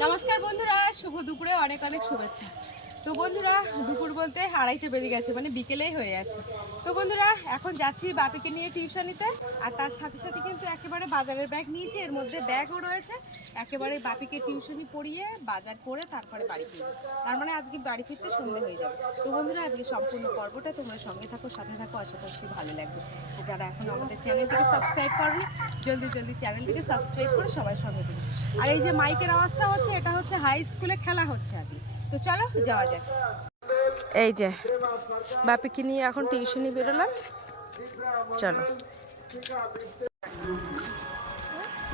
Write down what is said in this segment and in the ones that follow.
নমস্কার বন্ধুরা শুভ দুপুরে অনেক অনেক শুভেচ্ছা। তো বন্ধুরা, দুপুর বলতে আড়াইটা বেজে গেছে মানে বিকেলেই হয়ে যাচ্ছে তো বন্ধুরা, এখন যাচ্ছি বাপিকে নিয়ে টিউশনিতে আর তার সাথে সাথে কিন্তু একেবারে বাজারের ব্যাগ নিয়েছি, এর মধ্যে ব্যাগও রয়েছে। একেবারে বাপিকে টিউশনি পড়িয়ে বাজার করে তারপরে বাড়ি ফিরবো। তার মানে আজকে বাড়ি ফিরতে সন্ধে হয়ে যাবে। তো বন্ধুরা, আজকে সম্পূর্ণ পর্বটা তোমরা সঙ্গে থাকো, সাথে থাকো, আশা করছি ভালো লাগবে। যারা এখন আমাদের চ্যানেলটিকে সাবস্ক্রাইব করনি, জলদি জলদি চ্যানেলটিকে সাবস্ক্রাইব করে সবাই সঙ্গে থাকো। আর এই যে মাইকের আওয়াজটা হচ্ছে, এটা হচ্ছে হাই স্কুলে খেলা হচ্ছে আজকে। তো চলো যাওয়া যাক। এই যে, বাপিকে নিয়ে এখন টিউশনি বেরোলাম। চলো।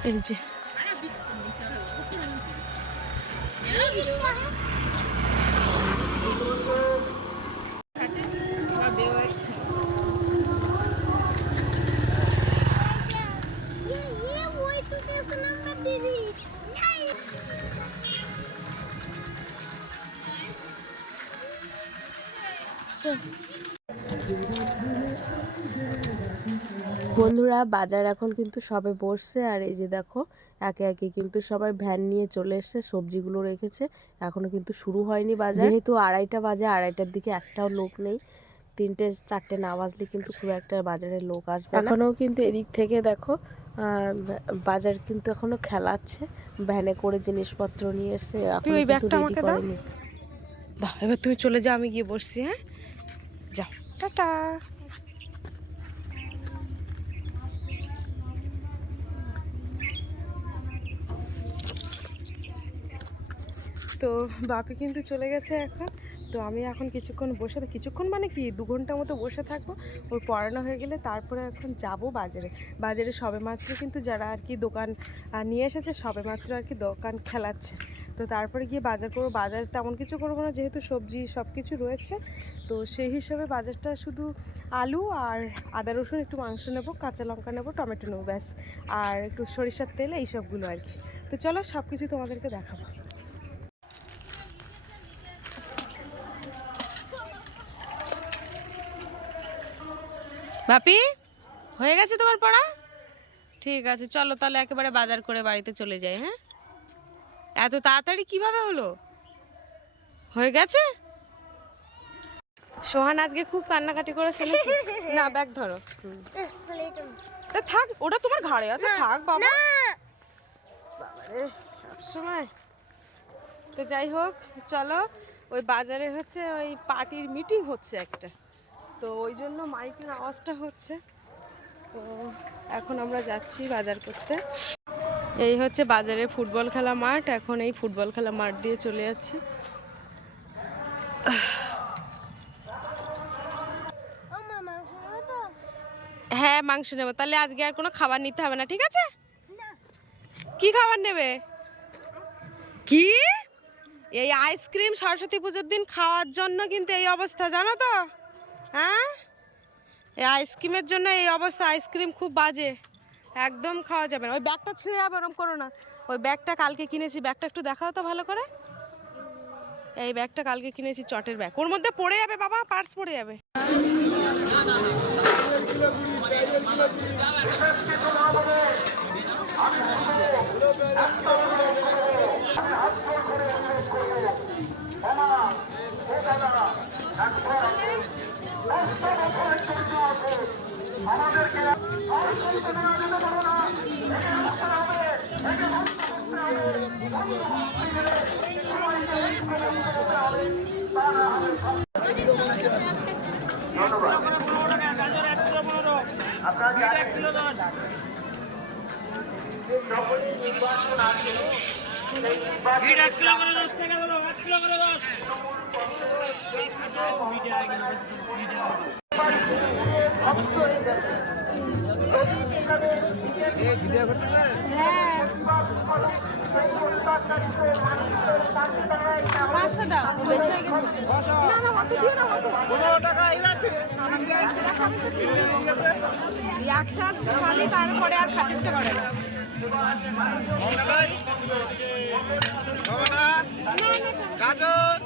এই যে। ये বন্ধুরা বাজার এখন কিন্তু সবে বসছে আর এই যে দেখো একে একে কিন্তু সবাই ভ্যান নিয়ে চলে এসছে সবজিগুলো রেখেছে এখনও কিন্তু শুরু হয়নি বাজার যেহেতু আড়াইটা বাজে আড়াইটার দিকে একটাও লোক নেই তিনটে চারটে না বাজলে কিন্তু খুব একটা বাজারে লোক আসবে না। এখনও কিন্তু এদিক থেকে দেখো বাজার কিন্তু এখনও খেলাচ্ছে ভ্যানে করে জিনিসপত্র নিয়ে এসছে কিন্তু করেনি। এবার তুমি চলে যাও আমি গিয়ে বসছি হ্যাঁ যাও। টাটা। তো বাপি কিন্তু চলে গেছে এখন। তো আমি এখন কিছুক্ষণ বসে কিছুক্ষণ মানে কি, দু ঘণ্টা মতো বসে থাকব। ওর পড়ানো হয়ে গেলে তারপরে এখন যাব বাজারে। বাজারে সবেমাত্র কিন্তু যারা আর কি দোকান নিয়ে এসেছে সবেমাত্র আর কি দোকান খেলাচ্ছে। তো তারপরে গিয়ে বাজার করব। বাজার তেমন কিছু করব না, যেহেতু সবজি সব কিছু রয়েছে। তো সেই হিসাবে বাজারটা শুধু আলু আর আদা, রসুন একটু মাংস নেব, কাঁচা লঙ্কা নেব, টমেটো নেব, ব্যাস। আর একটু সরিষার তেল, এইসবগুলো আর কি। তো চলো সব কিছু তোমাদেরকে দেখাবো। বাপি হয়ে গেছে তোমার পড়া? ঠিক আছে চলো তাহলে একেবারে বাজার করে বাড়িতে চলে যাই হ্যাঁ? এত তাড়াতাড়ি কীভাবে হলো? হয়ে গেছে? সোহান আজকে খুব কান্নাকাটি করেছে নাকি? না ব্যাগ ধরো। তা থাক ওটা তোমার ঘাড়ে আছে থাক বাবা। বাবারে সবসময়। তো যাই হোক চলো ওই বাজারে হচ্ছে ওই পার্টির মিটিং হচ্ছে একটা। তো ওই জন্য মাইকের আওয়াজটা হচ্ছে। তো এখন আমরা যাচ্ছি বাজার করতে। এই হচ্ছে বাজারে ফুটবল খেলা মাঠ, এখন এই ফুটবল খেলা মাঠ দিয়ে চলে যাচ্ছি। হ্যাঁ মাংস নেব। তাহলে আজকে আর কোনো খাবার নিতে হবে না, ঠিক আছে? কি খাবার নেবে? কি? এই আইসক্রিম, সরস্বতী পুজোর দিন খাওয়ার জন্য কিন্তু এই অবস্থা, জানো তো? হ্যাঁ এই আইসক্রিমের জন্য এই অবস্থা আইসক্রিম খুব বাজে একদম খাওয়া যাবে ওই ব্যাগটা ছিঁড়ে যাবে ওরম করো না ওই ব্যাগটা কালকে কিনেছি ব্যাগটা একটু দেখাও তো ভালো করে এই ব্যাগটা কালকে কিনেছি চটের ব্যাগ ওর মধ্যে পড়ে যাবে বাবা পার্স পড়ে যাবে এই ভিডিও করতেছে পাঁচশো দাও বেশি হয়ে গেছে না না অত দিও না অত পনেরো টাকা ইলাতে একসাথে খালি তারপরে আর খাতে ইচ্ছে করে না গাজর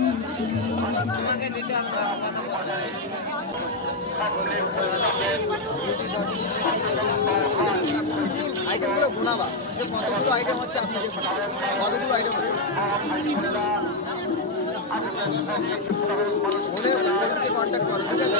আইটেমগুলো গুনাবা। যে কতগুলো আইটেম হচ্ছে আপনি যে কতগুলো আইটেম বলে কন্ট্যাক্ট করো ঠিক আছে?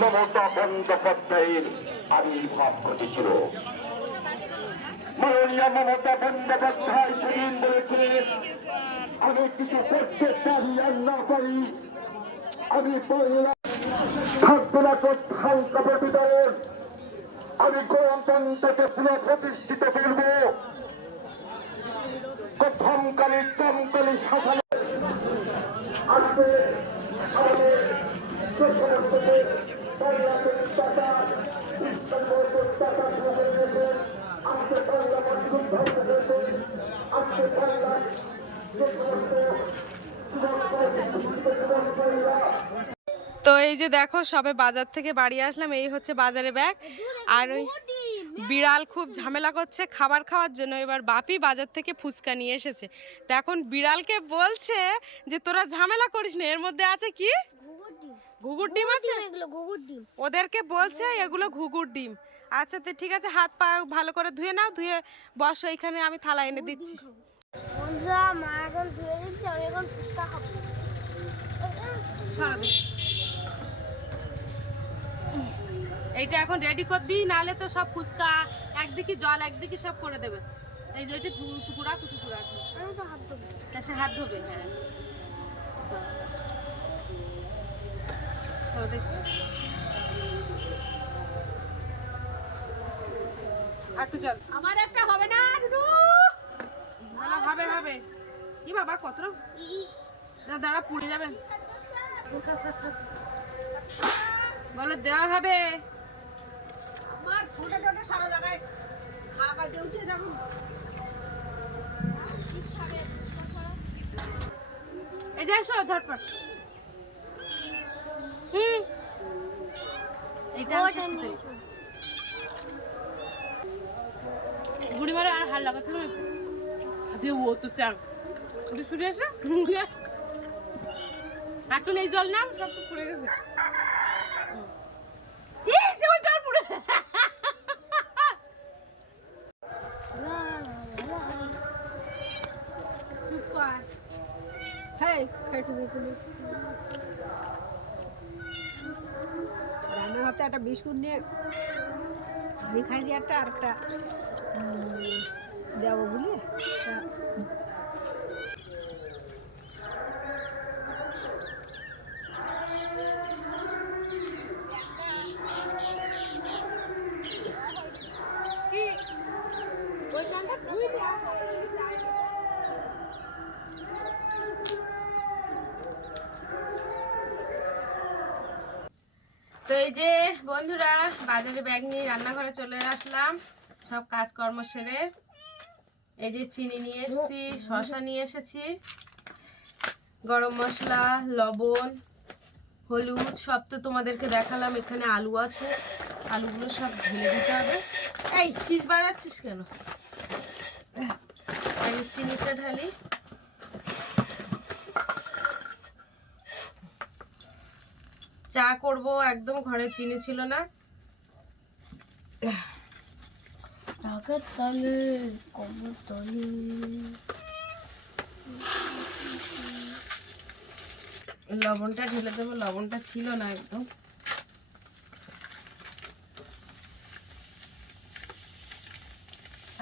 মমতা বন্দ্যোপাধ্যায়ের আবির্ভাব ঘটেছিল। মাননীয় মমতা বন্দ্যোপাধ্যায় সেদিন বলেছিলেন, আমি কিছু করতে পারি আর না পারি। আমি না কোথাও বিতরণ আমি গণতন্ত্রকে পুনঃ প্রতিষ্ঠিত করব। প্রথমকালী, চমকালী শাসন আজকে আমাদের তো এই যে দেখো, সবে বাজার থেকে বাড়ি আসলাম, এই হচ্ছে বাজারে ব্যাগ। আর ওই বিড়াল খুব ঝামেলা করছে খাবার খাওয়ার জন্য। এবার বাপি বাজার থেকে ফুচকা নিয়ে এসেছে। তো এখন বিড়ালকে বলছে যে, তোরা ঝামেলা করিস না, এর মধ্যে আছে কি? ঘুঘুর ডিম আছে? এগুলো ঘুঘুর ডিম। ওদেরকে বলছে এগুলো ঘুঘুর ডিম। আচ্ছা তো ঠিক আছে হাত পা ভালো করে ধুয়ে নাও ধুয়ে বসো এখানে আমি থালা এনে দিচ্ছি। বন্ধুরা মা এখন ধুয়ে দিচ্ছে আমি এখন ফুচকা খাব। এইটা এখন রেডি করে দিই নাহলে তো সব ফুচকা একদিকে জল একদিকে সব করে দেবে। এই যে ওইটা চু- চুকুড়া কুচুকুড়া আমি তো হাত তা সে হাত ধোবে হ্যাঁ। একটু জল আমার একটা হবে না হবে হবে। কি বাবা কত? না দাঁড়া পুড়ে যাবে। বলে দেওয়া হবে। আমার ফোটা টোটা জায়গায়। খাবার দিয়ে উঠে যাব এই যে এসো ঝটপট। বুড়ি মারে আর হাল লাগাতে হবে? ও তো চাং। তুই শুনে এসে একটু নেই জল নাম সব তো পুড়ে গেছে। ইস, ওই জল পুড়ে চুপ কর। হেই খেটে দেখুন রান্নার হাতে একটা বিস্কুট নিয়ে মিঠাই দিয়ে একটা আর একটা দেবো বলি তা তো এই যে, বন্ধুরা, বাজারে ব্যাগ নিয়ে রান্নাঘরে চলে আসলাম। সব কাজকর্ম সেরে। এই যে চিনি নিয়ে এসেছি, শসা নিয়ে এসেছি, গরম মশলা, লবণ, হলুদ, সব তো তোমাদেরকে দেখালাম, এখানে আলু আছে। আলুগুলো সব ঢেলে দিতে হবে। এই, শীষ বাজাচ্ছিস কেন? চিনিটা ঢালি। চা করব একদম ঘরে চিনি ছিল না। তলে লবণটা ঢেলে দেবো লবণটা ছিল না একদম।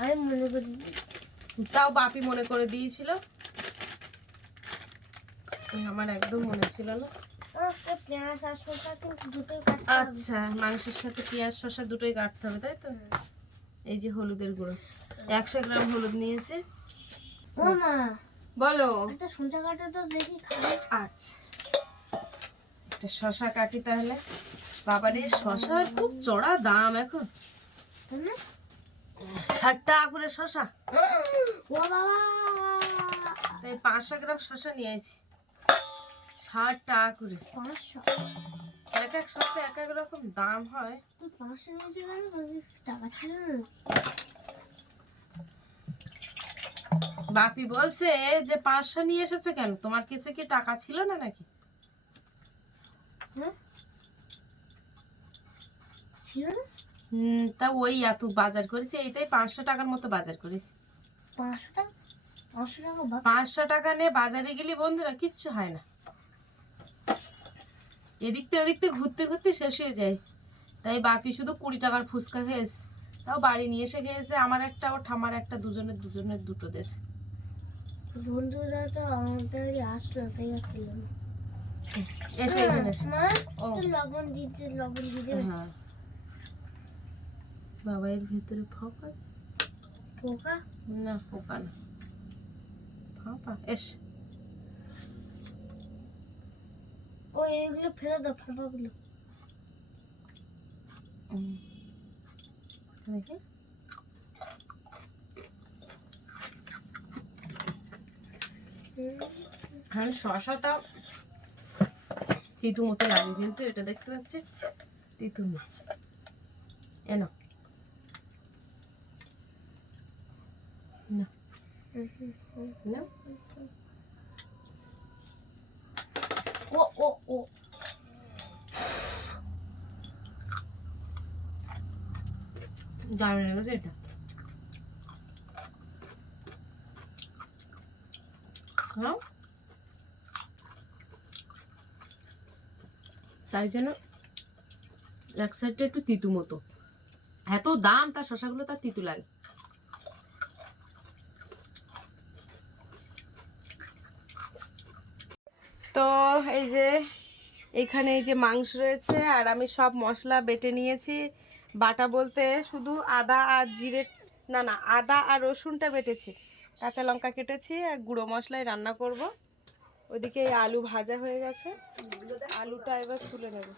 আমি মনে করি তাও বাপি মনে করে দিয়েছিল। আমার একদম মনে ছিল না। শসা আচ্ছা মাংসের সাথে পেঁয়াজ শসা দুটোই কাটতে হবে তাই তো? এই যে হলুদের গুঁড়ো। একশো গ্রাম হলুদ নিয়েছে। ও মা বলো। একটা শসা কাটা তো দেখি আচ্ছা। একটা শশা কাটি তাহলে। বাবারে শশার খুব চড়া দাম এখন? ষাট টাকা করে শশা ও বাবা। তাই পাঁচশো গ্রাম শশা নিয়ে আইছি ষাট টাকা করে। পাঁচশো। এক এক শশা এক এক রকম দাম হয়। পাঁচশো কেন? টাকা ছিল বাপি বলছে যে পাঁচশো নিয়ে এসেছে কেন? তোমার কাছে কি টাকা ছিল না নাকি? হ্যাঁ? তা ওই এত বাজার করেছি এইটাই পাঁচশো টাকার মতো বাজার করেছি। পাঁচশো টাকা? পাঁচশো টাকা নিয়ে বাজারে গেলে বন্ধুরা কিচ্ছু হয় না। এদিক থেকে ওদিক থেকে ঘুরতে ঘুরতে শেষ হয়ে যায়। তাই বাপি শুধু কুড়ি টাকার ফুচকা খেয়েছে। তাও বাড়ি নিয়ে এসে খেয়েছে আমার একটা ও ঠামার একটা দুজনের দুজনের দুটো দেশে। বন্ধুরা তো আমাদের আসলো তাই খেলাম এসে এখানে ও। লবণ দিতে লবণ দিতে। হ্যাঁ। বাবা এর ভেতরে ফাঁকা? পোকা না পোকা না। ফাঁপা এস। ও এগুলো ফেলে দাও ফাঁপাগুলো হ্যাঁ শশাটা তিতু মতো লাগে কিন্তু এটা দেখতে পাচ্ছি। তিতু না এনো না না ও ও। দারুণ খাও তাই জন্য এক সাইডটা একটু তিতু মতো। এত দাম, তার শশাগুলো তার তিতু লাগে। তো এই যে এখানে এই যে মাংস রয়েছে, আর আমি সব মশলা বেটে নিয়েছি। বাটা বলতে শুধু আদা আর জিরে, না না, আদা আর রসুনটা বেটেছি। কাঁচা লঙ্কা কেটেছি আর গুঁড়ো মশলায় রান্না করব। ওদিকে এই আলু ভাজা হয়ে গেছে। আলুটা এবার তুলে নেব।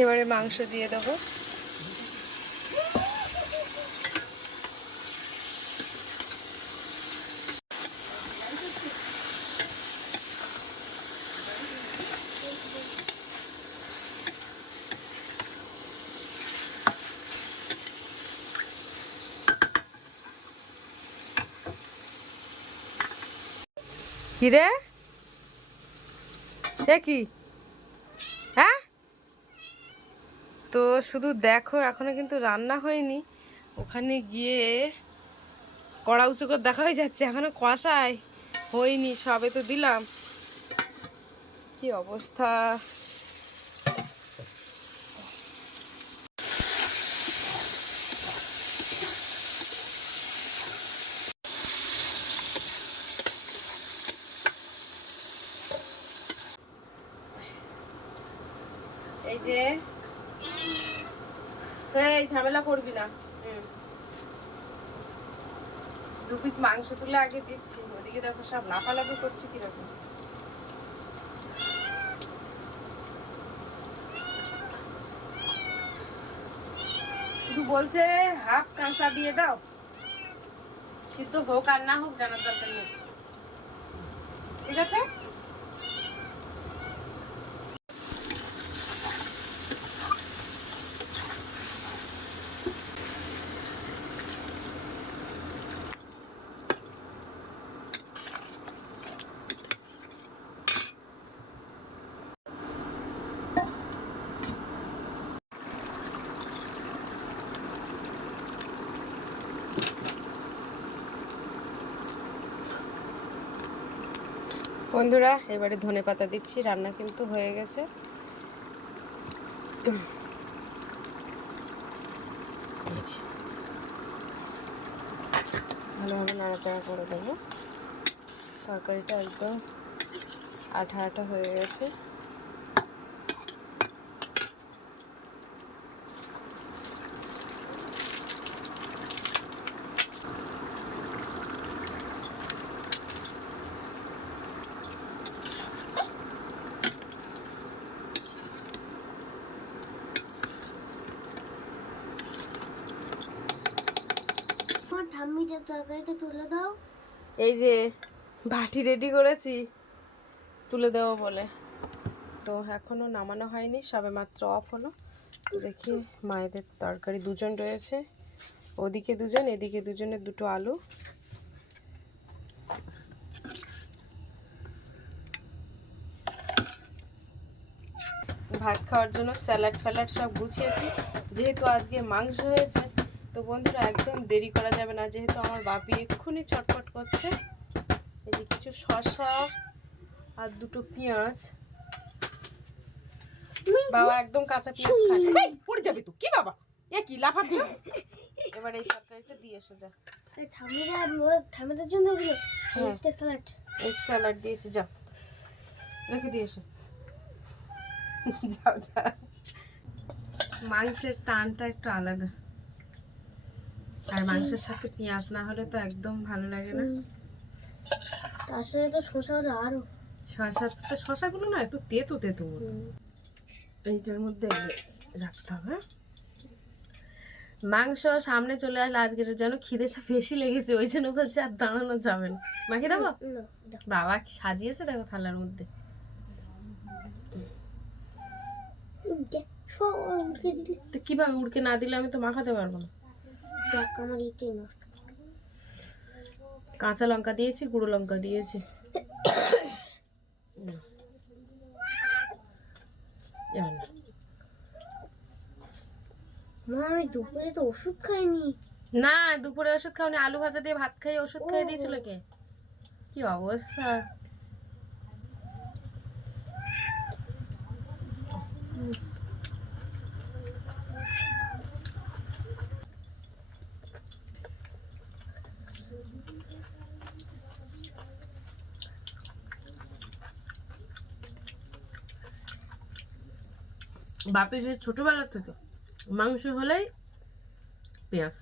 এবারে মাংস দিয়ে দেবো। কিরে? এ কি হ্যাঁ তো শুধু দেখো, এখনও কিন্তু রান্না হয়নি। ওখানে গিয়ে কড়া উঁচু করে দেখা হয়ে যাচ্ছে, এখনও কষায় হয়নি, সবে তো দিলাম। কি অবস্থা? এই যে এই ঝামেলা করবি না। দু পিস মাংস তুলে আগে দিচ্ছি ওদিকে দেখো সব লাফালাফি করছে কীরকম। শুধু বলছে হাফ কাঁচা দিয়ে দাও। সিদ্ধ হোক আর না হোক, জানার দরকার নেই। ঠিক আছে? বন্ধুরা, এবারে ধনে পাতা দিচ্ছি, রান্না কিন্তু হয়ে গেছে। ভালোভাবে নাড়াচাড়া করে দেবো। তরকারিটা একদম আঠা আঠা হয়ে গেছে আমার ঠাম্মিটা তরকারিটা তুলে দাও। এই যে বাটি রেডি করেছি, তুলে দেবো বলে। তো এখনও নামানো হয়নি, সবে মাত্র অফ হলো। দেখি মায়েদের তরকারি দুজন রয়েছে, ওদিকে দুজন, এদিকে দুজনের দুটো আলু। ভাত খাওয়ার জন্য স্যালাড ফ্যালাড সব গুছিয়েছি, যেহেতু আজকে মাংস হয়েছে তো বন্ধুরা একদম দেরি করা যাবে না যেহেতু আমার বাপি এক্ষুনি চটপট করছে। এই যে কিছু শসা আর দুটো পেঁয়াজ। বাবা একদম কাঁচা পেঁয়াজ খায় পড়ে যাবে তো কি বাবা? এ কি লাফাচ্ছ? এবার এই তরকারিটা দিয়ে এসো যা। ঠাম্মিদের জন্য এগুলো। একটা স্যালাড এই স্যালাড দিয়েছি যাও রেখে দিয়ে এসো। যাও যাও মাংসের টানটা একটু আলাদা। আর মাংসের সাথে পেঁয়াজ না হলে তো একদম ভালো লাগে না। তার সাথে তো শসা হলো আরও। শশা তো শশাগুলো না একটু তেতো তেতো মতো। এইটার মধ্যে রাখতে হবে হ্যাঁ? মাংস সামনে চলে আসলে আজকের যেন খিদেটা বেশি লেগেছে ওই জন্য বলছে আর দাঁড়ানো যাবে না। মাখিয়ে দেবো। বাবা কি সাজিয়েছে দেখো থালার মধ্যে। কীভাবে উড়কে না দিলে আমি তো মাখাতে পারব না দেখ আমার এটাই নষ্ট কাঁচা লঙ্কা দিয়েছি গুঁড়ো লঙ্কা দিয়েছি। মা আমি দুপুরে তো ওষুধ খাইনি। না দুপুরে ওষুধ খাওনি আলু ভাজা দিয়ে ভাত খাইয়ে ওষুধ খাইয়ে দিয়েছিল কে? কি অবস্থা? বাপি সে ছোটবেলা থেকে মাংস হলেই পেঁয়াজ।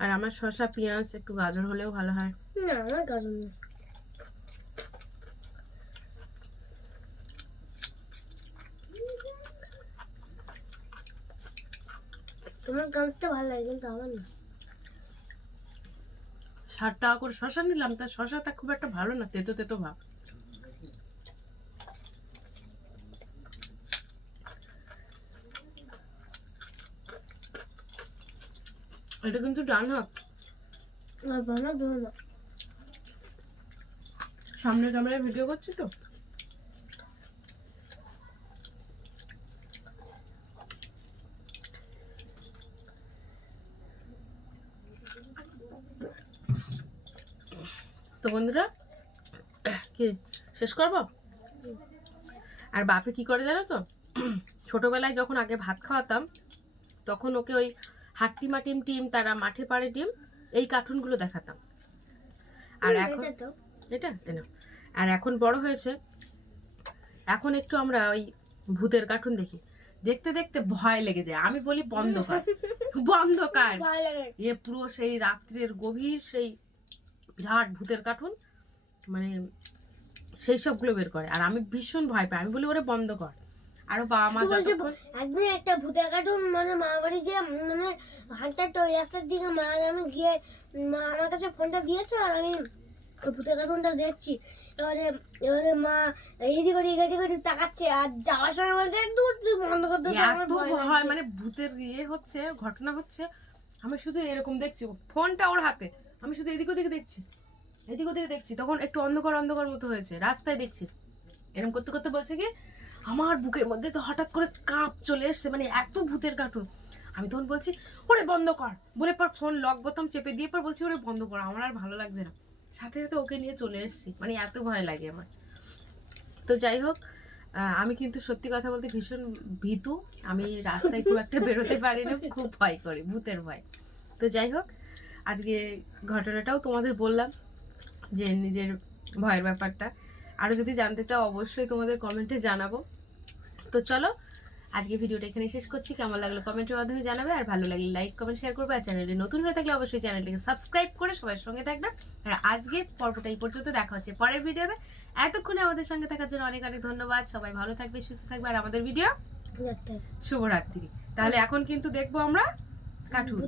আর আমার শসা পেঁয়াজ একটু গাজর হলেও ভালো হয়। না আমার গাজন নেই। তোমার ভালো লাগে কিন্তু আমার না। ষাট টাকা করে শসা নিলাম তা শসাটা খুব একটা ভালো না তেতো তেতো ভাব। এটা কিন্তু ডান হাত। বানা না সামনে ক্যামেরায় ভিডিও করছি তো। তো বন্ধুরা কি শেষ করব? আর বাপে কি করে জানো তো? ছোটবেলায় যখন আগে ভাত খাওয়াতাম তখন ওকে ওই হাট্টিমা টিম টিম তারা মাঠে পাড়ে টিম এই কার্টুনগুলো দেখাতাম। আর এখন এটা এনো আর এখন বড় হয়েছে। এখন একটু আমরা ওই ভূতের কার্টুন দেখি। দেখতে দেখতে ভয় লেগে যায়। আমি বলি বন্ধ কর বন্ধ কর এ পুরো সেই রাত্রের গভীর সেই বিরাট ভূতের কার্টুন। মানে সেই সবগুলো বের করে। আর আমি ভীষণ ভয় পাই। আমি বলি ওরে বন্ধ কর। আরও বাবা মা যতক্ষণ একদিন একটা ভূতের কার্টুন মানে মামা বাড়ি গিয়ে মানে ওই রাস্তার দিকে মা আর আমি গিয়ে মা আমার কাছে ফোনটা দিয়েছে আর আমি ভূতের কার্টুনটা দেখছি। এবারে এবারে মা এদিক ওদিক এদিক ওদিক তাকাচ্ছে আর যাওয়ার সময় বলছে দূর তুই বন্ধ এত ভয় মানে ভূতের ইয়ে হচ্ছে ঘটনা হচ্ছে আমি শুধু এরকম দেখছি ফোনটা ওর হাতে আমি শুধু এদিক ওদিকে দেখছি এদিক ওদিকে দেখছি তখন একটু অন্ধকার অন্ধকার মতো হয়েছে রাস্তায় দেখছি। এরকম করতে করতে বলছে কি আমার বুকের মধ্যে তো হঠাৎ করে কাঁপ চলে এসছে মানে এত ভূতের কার্টুন আমি তখন বলছি, ওরে বন্ধ কর। বলে পর ফোন লক বোতাম চেপে দিয়ে পর বলছি, ওরে বন্ধ কর, আমার আর ভালো লাগছে না। সাথে সাথে ওকে নিয়ে চলে এসেছি মানে এত ভয় লাগে আমার। তো যাই হোক আমি কিন্তু সত্যি কথা বলতে ভীষণ ভীতু। আমি রাস্তায় খুব একটা বেরোতে পারি না, খুব ভয় করি, ভূতের ভয়। তো যাই হোক, আজকে ঘটনাটাও তোমাদের বললাম যে নিজের ভয়ের ব্যাপারটা। আরও যদি জানতে চাও অবশ্যই তোমাদের কমেন্টে জানাব। তো চলো আজকে ভিডিওটা এখানে শেষ করছি। কেমন লাগল কমেন্টের মাধ্যমে জানাবে আর ভালো লাগলে লাইক কমেন্ট শেয়ার করবে আর চ্যানেলে নতুন হয়ে থাকলে অবশ্যই চ্যানেলটিকে সাবস্ক্রাইব করে সবার সঙ্গে থাকবে। আর আজকে পর্বটা এই পর্যন্ত দেখা হচ্ছে পরের ভিডিওতে। এতক্ষণে আমাদের সঙ্গে থাকার জন্য অনেক অনেক ধন্যবাদ। সবাই ভালো থাকবে সুস্থ থাকবে আর আমাদের ভিডিও শুভরাত্রি। তাহলে এখন কিন্তু দেখব আমরা কার্টুন